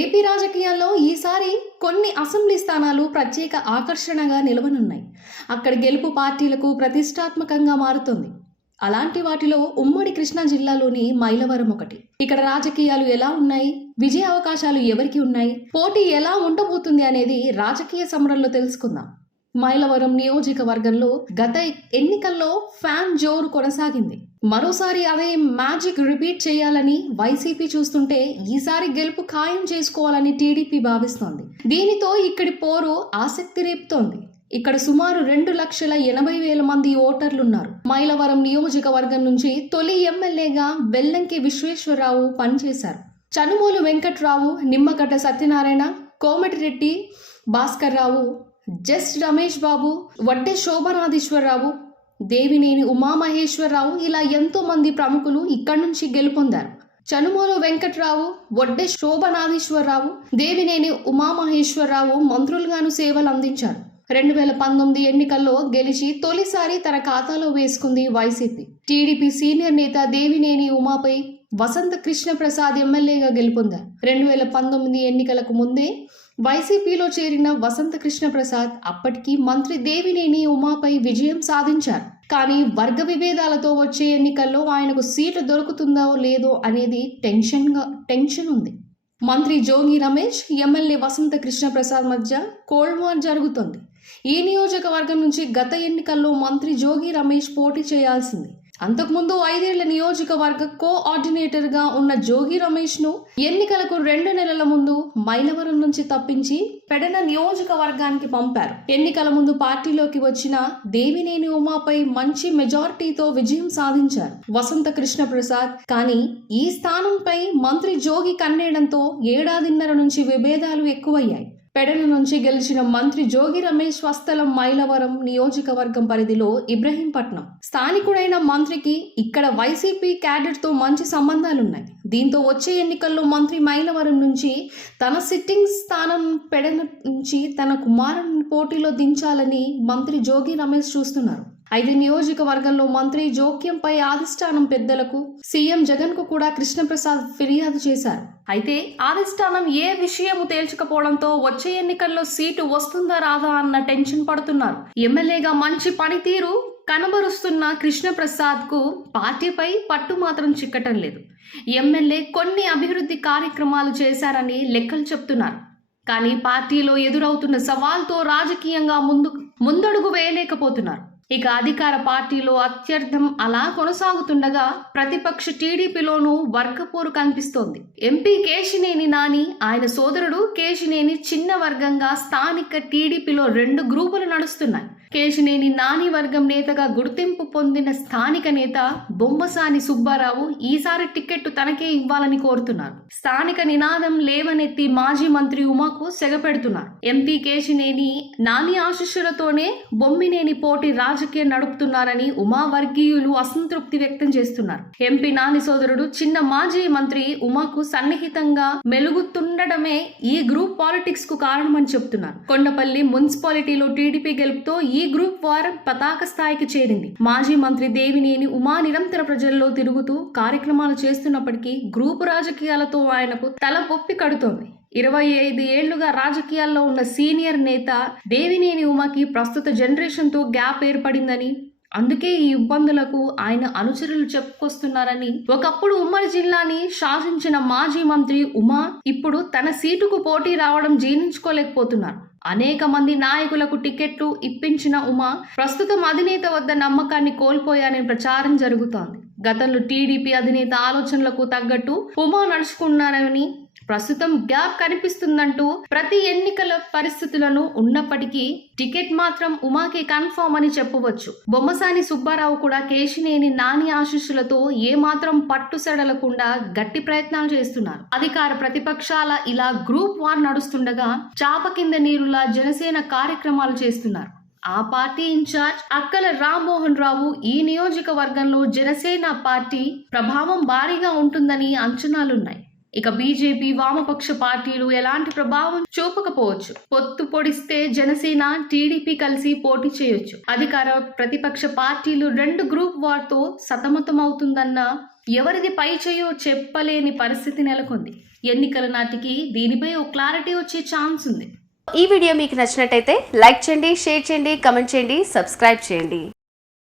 AP రాజకీయాల్లో ఈసారి కొన్ని అసెంబ్లీ స్థానాలు ప్రత్యేక ఆకర్షణగా నిలవనున్నాయి. అక్కడ గెలుపు పార్టీలకు ప్రతిష్టాత్మకంగా మారుతోంది. అలాంటి వాటిలో ఉమ్మడి కృష్ణా జిల్లాలోని మైలవరం ఒకటి. ఇక్కడ రాజకీయాలు ఎలా ఉన్నాయి, విజయ అవకాశాలు ఎవరికి ఉన్నాయి, పోటీ ఎలా ఉండబోతుంది అనేది రాజకీయ సమరంలో తెలుసుకుందాం. మైలవరం నియోజకవర్గంలో గత ఎన్నికల్లో ఫ్యాన్ జోరు కొనసాగింది. మరోసారి అదే మ్యాజిక్ రిపీట్ చేయాలని వైసీపీ చూస్తుంటే ఈసారి గెలుపు ఖాయం చేసుకోవాలని టీడీపీ భావిస్తోంది. దీనితో ఇక్కడి పోరు ఆసక్తి రేపుతోంది. ఇక్కడ సుమారు 2,80,000 మంది ఓటర్లున్నారు. మైలవరం నియోజకవర్గం నుంచి తొలి ఎమ్మెల్యేగా బెల్లంకి విశ్వేశ్వరరావు పనిచేశారు. చనుమూలు వెంకట్రావు, నిమ్మగడ్డ సత్యనారాయణ, కోమటిరెడ్డి భాస్కర్ రావు, జస్ట్ రమేష్ బాబు, వడ్డే శోభనాధీశ్వరరావు, దేవినేని ఉమామహేశ్వరరావు ఇలా ఎంతో మంది ప్రముఖులు ఇక్కడి నుంచి గెలుపొందారు. చనుమూలు వెంకట్రావు, వడ్డే శోభనాధీశ్వరరావు, దేవినేని ఉమామహేశ్వరరావు మంత్రులుగాను సేవలు అందించారు. 2019 ఎన్నికల్లో గెలిచి తొలిసారి తన ఖాతాలో వేసుకుంది వైసీపీ. టీడీపీ సీనియర్ నేత దేవినేని ఉమాపై వసంత కృష్ణ ప్రసాద్ ఎమ్మెల్యేగా గెలుపొందారు. 2019 ఎన్నికలకు ముందే వైసీపీలో చేరిన వసంత కృష్ణ ప్రసాద్ అప్పటికి మంత్రి దేవినేని ఉమాపై విజయం సాధించారు. కానీ వర్గ విభేదాలతో వచ్చే ఎన్నికల్లో ఆయనకు సీటు దొరుకుతుందో లేదో అనేది టెన్షన్ ఉంది. మంత్రి జోగి రమేష్, ఎమ్మెల్యే వసంత కృష్ణ ప్రసాద్ మధ్య కోల్డ్ వార్ జరుగుతోంది. ఈ నియోజకవర్గం నుంచి గత ఎన్నికల్లో మంత్రి జోగి రమేష్ పోటీ చేయాల్సింది. అంతకుముందు 5 ఏళ్ల నియోజకవర్గ కోఆర్డినేటర్ గా ఉన్న జోగి రమేష్ ను ఎన్నికలకు 2 నెలల ముందు మైలవరం నుంచి తప్పించి పెడన నియోజకవర్గానికి పంపారు. ఎన్నికల ముందు పార్టీలోకి వచ్చిన దేవినేని ఉమాపై మంచి మెజారిటీతో విజయం సాధించారు వసంత కృష్ణ ప్రసాద్. కానీ ఈ స్థానంపై మంత్రి జోగి కన్నేయడంతో 1.5 నుంచి విభేదాలు ఎక్కువయ్యాయి. పెడన నుంచి గెలిచిన మంత్రి జోగి రమేష్ స్వస్థలం మైలవరం నియోజకవర్గం పరిధిలో ఇబ్రహీంపట్నం. స్థానికుడైన మంత్రికి ఇక్కడ వైసీపీ క్యాడర్తో మంచి సంబంధాలున్నాయి. దీంతో వచ్చే ఎన్నికల్లో మంత్రి మైలవరం నుంచి తన సిట్టింగ్ స్థానం పెడన నుంచి తన కుమారుని పోటీలో దించాలని మంత్రి జోగి రమేష్ చూస్తున్నారు. అయితే నియోజకవర్గంలో మంత్రి జోక్యంపై అధిష్టానం పెద్దలకు, సీఎం జగన్ కు కూడా కృష్ణప్రసాద్ ఫిర్యాదు చేశారు. అయితే అధిష్టానం ఏ విషయము తేల్చకపోవడంతో వచ్చే ఎన్నికల్లో సీటు వస్తుందా రాదా అన్న టెన్షన్ పడుతున్నారు. ఎమ్మెల్యేగా మంచి పనితీరు కనబరుస్తున్న కృష్ణప్రసాద్ కు పార్టీపై పట్టు మాత్రం చిక్కటం లేదు. ఎమ్మెల్యే కొన్ని అభివృద్ధి కార్యక్రమాలు చేశారని లెక్కలు చెప్తున్నారు. కానీ పార్టీలో ఎదురవుతున్న సవాల్తో రాజకీయంగా ముందడుగు వేయలేకపోతున్నారు. ఇక అధికార పార్టీలో అత్యర్థం అలా కొనసాగుతుండగా ప్రతిపక్ష టీడీపీలోనూ వర్గపోరు కనిపిస్తోంది. ఎంపీ కేశినేని నాని, ఆయన సోదరుడు కేశినేని చిన్న వర్గంగా స్థానిక టీడీపీలో 2 గ్రూపులు నడుస్తున్నాయి. కేశినేని నాని వర్గం నేతగా గుర్తింపు పొందిన స్థానిక నేత బొమ్మసాని సుబ్బారావు ఈసారి టికెట్ తనకే ఇవ్వాలని కోరుతున్నారు. స్థానిక నినాదం లేవనెత్తి మాజీ మంత్రి ఉమాకు సెగపెడుతున్నారు. ఎంపీ కేశినేని నాని ఆశీస్సులతోనే బొమ్మినేని పోటీ రాజకీయం నడుపుతున్నారని ఉమా వర్గీయులు అసంతృప్తి వ్యక్తం చేస్తున్నారు. ఎంపీ నాని సోదరుడు చిన్న మాజీ మంత్రి ఉమాకు సన్నిహితంగా మెలుగుతుండటమే ఈ గ్రూప్ పాలిటిక్స్ కు కారణమని చెప్తున్నారు. కొండపల్లి మున్సిపాలిటీలో టీడీపీ గెలుపుతో ఈ గ్రూప్ వార్ పతాక స్థాయికి చేరింది. మాజీ మంత్రి దేవినేని ఉమా నిరంతర ప్రజల్లో తిరుగుతూ కార్యక్రమాలు చేస్తున్నప్పటికీ గ్రూపు రాజకీయాలతో ఆయనకు తల పొప్పి కడుతోంది. 25 ఏళ్లుగా రాజకీయాల్లో ఉన్న సీనియర్ నేత దేవినేని ఉమాకి ప్రస్తుత జనరేషన్ తో గ్యాప్ ఏర్పడిందని, అందుకే ఈ ఇబ్బందులకు ఆయన అనుచరులు చెప్పుకొస్తున్నారని ఒకప్పుడు ఉమ్మడి జిల్లాని శాసించిన మాజీ మంత్రి ఉమా ఇప్పుడు తన సీటుకు పోటీ రావడం జీర్ణించుకోలేకపోతున్నారు. అనేక మంది నాయకులకు టికెట్లు ఇప్పించిన ఉమా ప్రస్తుతం అధినేత వద్ద నమ్మకాన్ని కోల్పోయారని ప్రచారం జరుగుతోంది. గతంలో టీడీపీ అధినేత ఆలోచనలకు తగ్గట్టు ఉమా నడుచుకున్నారని, ప్రస్తుతం గ్యాప్ కనిపిస్తుందంటూ ప్రతి ఎన్నికల పరిస్థితులను ఉన్నప్పటికీ టికెట్ మాత్రం ఉమాకి కన్ఫర్మ్ అని చెప్పవచ్చు. బొమ్మసాని సుబ్బారావు కూడా కేశినేని నాని ఆశీస్సులతో ఏమాత్రం పట్టు సడలకుండా గట్టి ప్రయత్నాలు చేస్తున్నారు. అధికార ప్రతిపక్షాల ఇలా గ్రూప్ వార్ నడుస్తుండగా చాప కింద నీరులా జనసేన కార్యక్రమాలు చేస్తున్నారు. ఆ పార్టీ ఇన్ఛార్జ్ అక్కల రామ్మోహన్ రావు ఈ నియోజకవర్గంలో జనసేన పార్టీ ప్రభావం భారీగా ఉంటుందని అంచనాలున్నాయి. ఇక బీజేపీ, వామపక్ష పార్టీలు ఎలాంటి ప్రభావం చూపకపోవచ్చు. పొత్తు పొడిస్తే జనసేన, టీడీపీ కలిసి పోటీ చేయొచ్చు. అధికార ప్రతిపక్ష పార్టీలు 2 గ్రూప్ వార్తో సతమతమవుతుందన్న ఎవరిది పై చేయో చెప్పలేని పరిస్థితి నెలకొంది. ఎన్నికల నాటికి దీనిపై ఓ క్లారిటీ వచ్చే ఛాన్స్ ఉంది. ఈ వీడియో మీకు నచ్చినట్టయితే లైక్ చేయండి, షేర్ చేయండి, కమెంట్ చేయండి, సబ్స్క్రైబ్ చేయండి.